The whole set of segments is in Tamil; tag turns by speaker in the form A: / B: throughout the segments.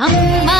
A: அம்மா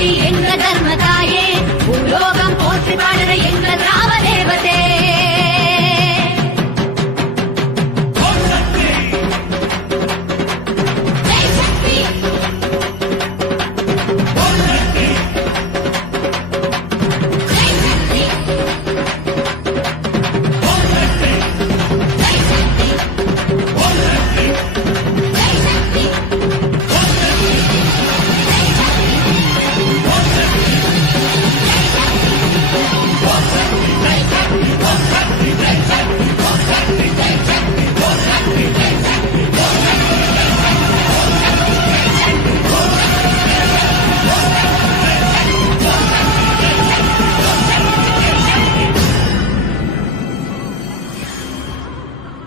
A: போற்றி எங்க தர்மதாயே பூலோகம் போற்றி பாடுற